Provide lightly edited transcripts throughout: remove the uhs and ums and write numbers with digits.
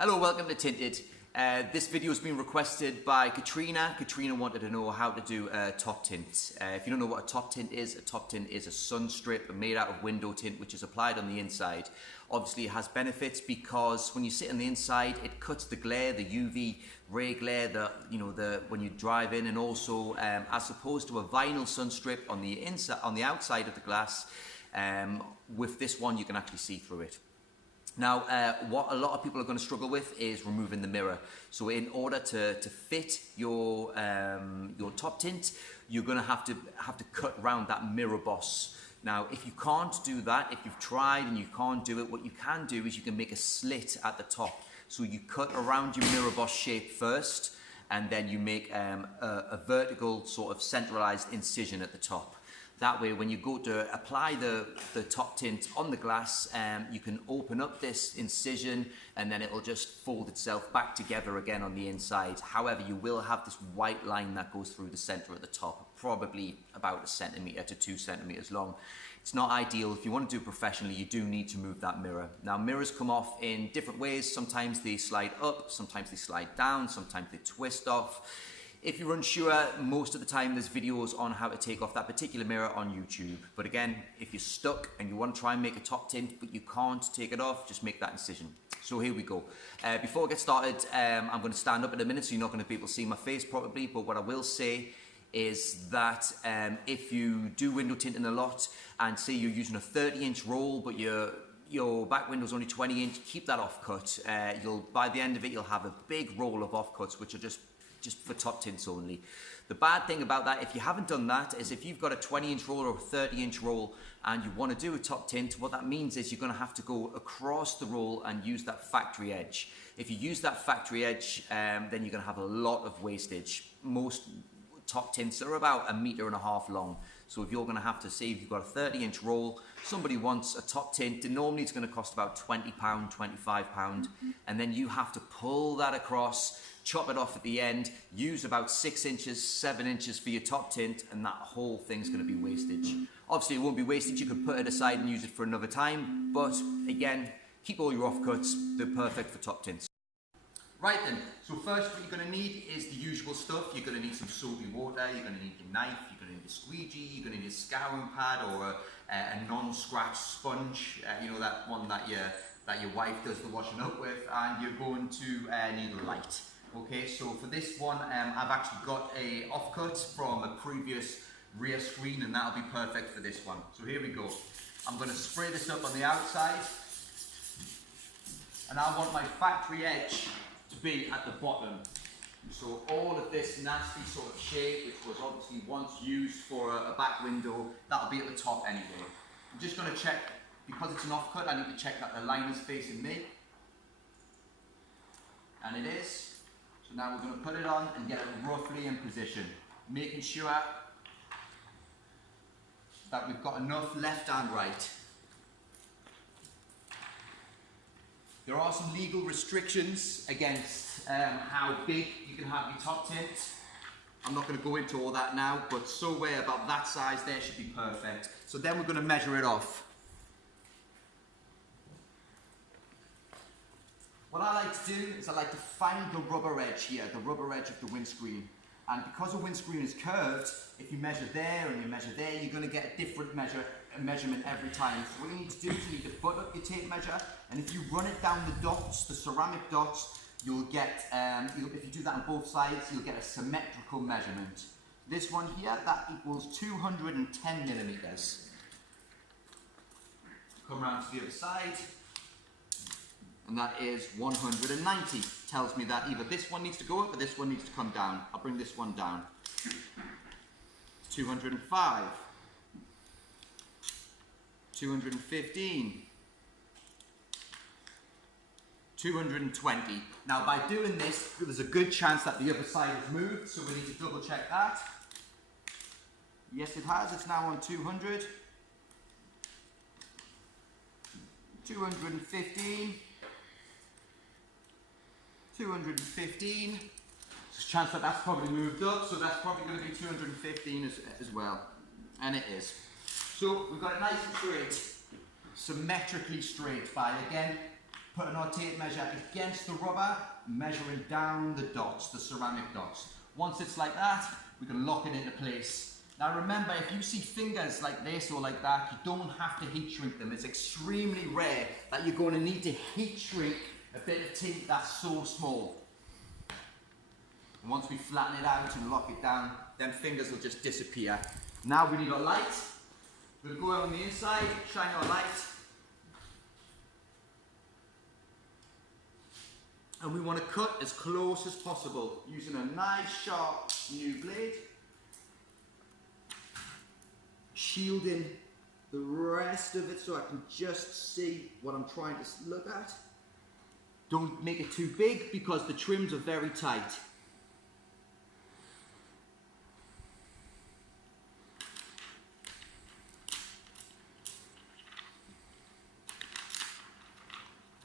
Hello, welcome to Tinted. This video has been requested by Katrina. Katrina wanted to know how to do a top tint. If you don't know what a top tint is a sun strip made out of window tint which is applied on the inside. Obviously it has benefits because when you sit on the inside it cuts the glare, the UV ray glare, when you drive in, and also as opposed to a vinyl sun strip on the outside of the glass, with this one you can actually see through it. Now, what a lot of people are going to struggle with is removing the mirror. So in order to fit your top tint, you're going to have to cut around that mirror boss. Now, if you can't do that, if you've tried and you can't do it, what you can do is you can make a slit at the top. So you cut around your mirror boss shape first, and then you make a vertical sort of centralized incision at the top. That way, when you go to apply the top tint on the glass, you can open up this incision and then it'll just fold itself back together again on the inside. However, you will have this white line that goes through the center at the top, probably about 1 centimeter to 2 centimeters long. It's not ideal. If you want to do it professionally, you do need to move that mirror. Now, mirrors come off in different ways. Sometimes they slide up, sometimes they slide down, sometimes they twist off. If you're unsure, most of the time there's videos on how to take off that particular mirror on YouTube. But again, if you're stuck and you want to try and make a top tint but you can't take it off, just make that incision. So here we go. Before I get started, I'm going to stand up in a minute, so you're not going to be able to see my face probably. But what I will say is that if you do window tinting a lot and say you're using a 30-inch roll but your back window's only 20-inch, keep that off-cut. By the end of it, you'll have a big roll of off-cuts which are just for top tints only. The bad thing about that, if you haven't done that, is if you've got a 20-inch roll or a 30-inch roll and you want to do a top tint, what that means is you're going to have to go across the roll and use that factory edge. If you use that factory edge, then you're going to have a lot of wastage. Most top tints are about 1.5 meters long. So if you're going to have to say if you've got a 30-inch roll, somebody wants a top tint, and normally it's going to cost about £20, £25, and then you have to pull that across, chop it off at the end, use about 6 inches, 7 inches for your top tint, and that whole thing's going to be wastage. Obviously it won't be wastage, you could put it aside and use it for another time, but again, keep all your offcuts, they're perfect for top tints. Right then, so first what you're going to need is the usual stuff. You're going to need some soapy water, you're going to need your knife, you're going to need a squeegee, you're going to need a scouring pad or a non-scratch sponge, you know, that one that your wife does the washing up with, and you're going to need a light. Okay, so for this one, I've actually got a offcut from a previous rear screen, and that'll be perfect for this one. So here we go. I'm going to spray this up on the outside, and I want my factory edge to be at the bottom. So all of this nasty sort of shape, which was obviously once used for a back window, that'll be at the top anyway. I'm just going to check, because it's an offcut, I need to check that the line is facing me. And it is. So now we're going to put it on and get it roughly in position, making sure that we've got enough left and right. There are some legal restrictions against how big you can have your top tint. I'm not going to go into all that now, but somewhere about that size there should be perfect. So then we're going to measure it off. What I like to do is I like to find the rubber edge here, the rubber edge of the windscreen. And because the windscreen is curved, if you measure there and you measure there, you're going to get a different measurement every time. So what you need to do is you need to butt up your tape measure, and if you run it down the dots, the ceramic dots, you'll get, if you do that on both sides, you'll get a symmetrical measurement. This one here, that equals 210 millimeters. Come around to the other side. And that is 190. Tells me that either this one needs to go up or this one needs to come down. I'll bring this one down. 205. 215. 220. Now by doing this, there's a good chance that the other side has moved, so we need to double check that. Yes, it has. It's now on 200. 215. 215. There's a chance that that's probably moved up, so that's probably going to be 215 as well. And it is. So we've got it nice and straight, symmetrically straight by, again, putting our tape measure against the rubber, measuring down the dots, the ceramic dots. Once it's like that, we can lock it into place. Now remember, if you see fingers like this or like that, you don't have to heat shrink them. It's extremely rare that you're going to need to heat shrink a bit of tint that's so small. And once we flatten it out and lock it down, then fingers will just disappear. Now we need our light. We'll go out on the inside, shine our light. And we want to cut as close as possible using a nice sharp new blade, shielding the rest of it so I can just see what I'm trying to look at. Don't make it too big because the trims are very tight.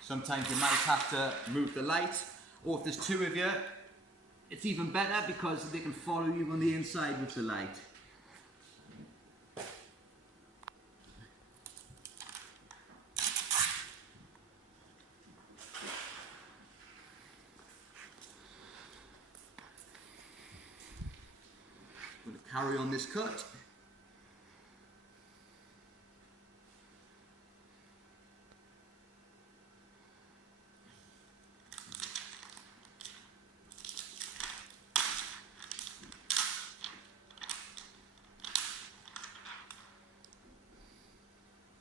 Sometimes you might have to move the light, or if there's two of you, it's even better because they can follow you on the inside with the light. I'm going to carry on this cut.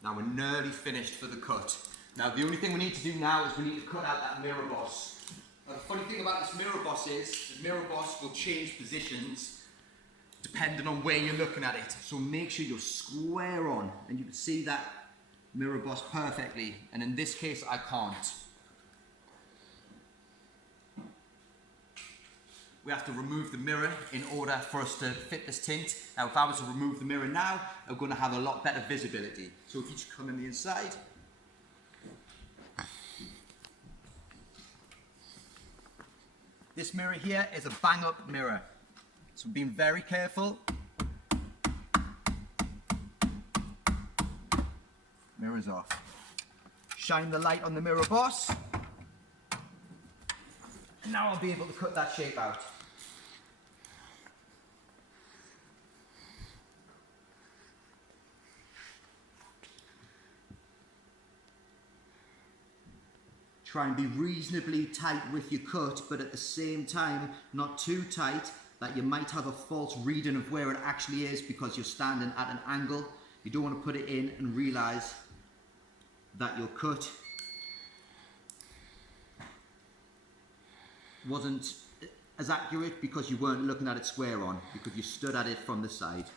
Now we're nearly finished for the cut. Now the only thing we need to do now is we need to cut out that mirror boss. Now the funny thing about this mirror boss is, the mirror boss will change positions depending on where you're looking at it. So make sure you're square on, and you can see that mirror boss perfectly. And in this case, I can't. We have to remove the mirror in order for us to fit this tint. Now if I was to remove the mirror now, I'm going to have a lot better visibility. So if you just come in the inside. This mirror here is a bang up mirror. So being very careful. Mirror's off. Shine the light on the mirror boss. And now I'll be able to cut that shape out. Try and be reasonably tight with your cut, but at the same time, not too tight that you might have a false reading of where it actually is because you're standing at an angle. You don't want to put it in and realize that your cut wasn't as accurate because you weren't looking at it square on, because you stood at it from the side.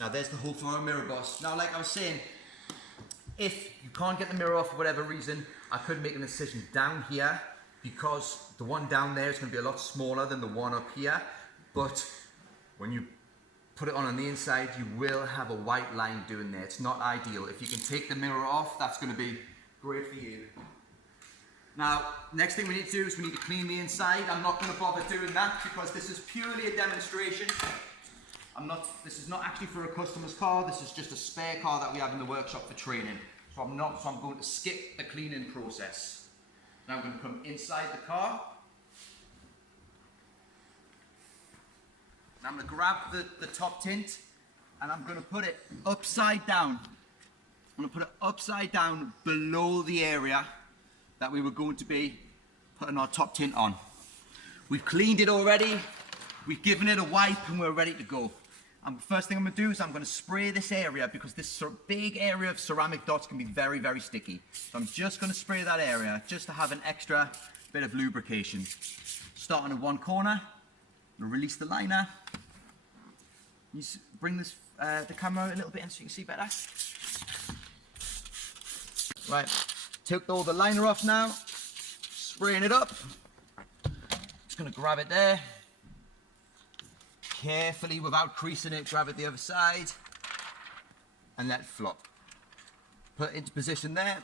Now there's the hole for our mirror boss. Now like I was saying, if you can't get the mirror off for whatever reason, I could make an incision down here because the one down there is going to be a lot smaller than the one up here. But when you put it on the inside, you will have a white line doing there. It's not ideal. If you can take the mirror off, that's going to be great for you. Now, next thing we need to do is we need to clean the inside. I'm not going to bother doing that because this is purely a demonstration. This is not actually for a customer's car. This is just a spare car that we have in the workshop for training. So I'm going to skip the cleaning process. Now I'm going to come inside the car. Now I'm going to grab the top tint and I'm going to put it upside down. I'm going to put it upside down below the area that we were going to be putting our top tint on. We've cleaned it already. We've given it a wipe and we're ready to go. And first thing I'm going to do is I'm going to spray this area because this big area of ceramic dots can be very, very sticky. So I'm just going to spray that area just to have an extra bit of lubrication. Starting at one corner, I'm going to release the liner. You bring this the camera a little bit in so you can see better. Right, took all the liner off now, spraying it up. Just going to grab it there. Carefully, without creasing it, grab it the other side and let it flop. Put it into position there.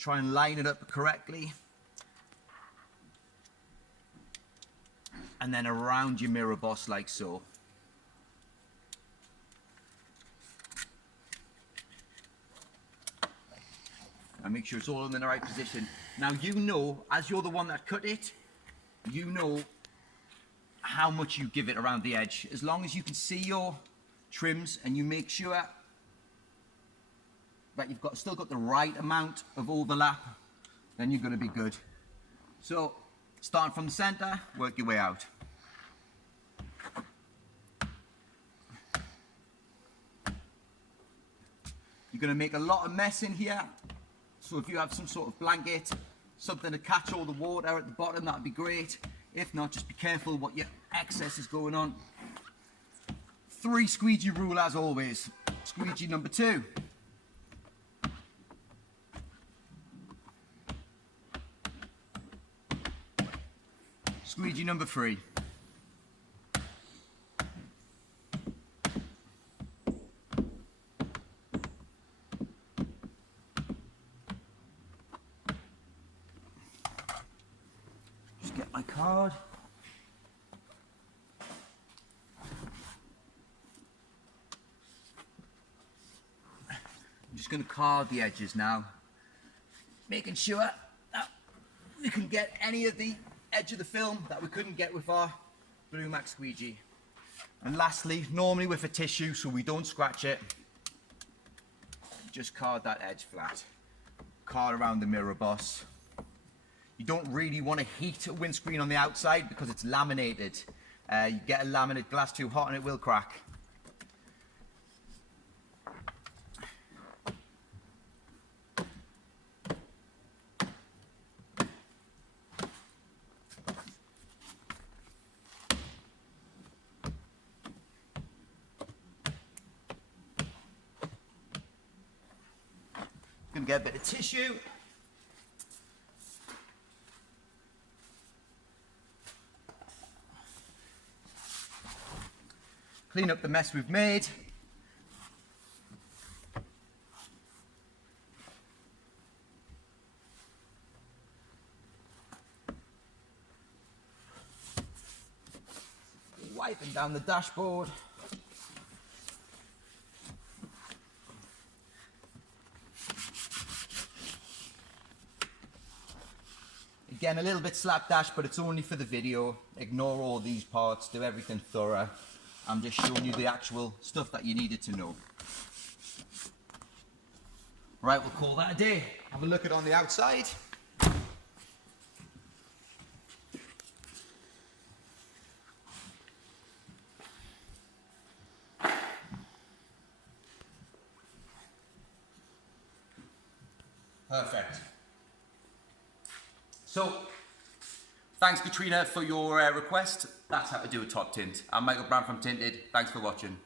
Try and line it up correctly. And then around your mirror boss like so. And make sure it's all in the right position. Now you know, as you're the one that cut it, you know how much you give it around the edge. As long as you can see your trims and you make sure that you've still got the right amount of overlap, then you're going to be good. So starting from the center, work your way out. You're going to make a lot of mess in here, so if you have some sort of blanket, something to catch all the water at the bottom, that'd be great. If not, just be careful what your excess is going on. 3 squeegee rule as always. Squeegee number 2. Squeegee number 3. Just get my card. I'm just going to card the edges now, making sure that we can get any of the edge of the film that we couldn't get with our Blue Max squeegee. And lastly, normally with a tissue, so we don't scratch it, just card that edge flat. Card around the mirror boss. You don't really want to heat a windscreen on the outside because it's laminated. You get a laminate glass too hot and it will crack. Gonna get a bit of tissue. Clean up the mess we've made. Wiping down the dashboard. Again, a little bit slapdash, but it's only for the video. Ignore all these parts, do everything thorough. I'm just showing you the actual stuff that you needed to know. Right, we'll call that a day. Have a look at on the outside. Perfect. So, thanks Katrina for your request. That's how to do a top tint. I'm Michael Brown from Tinted. Thanks for watching.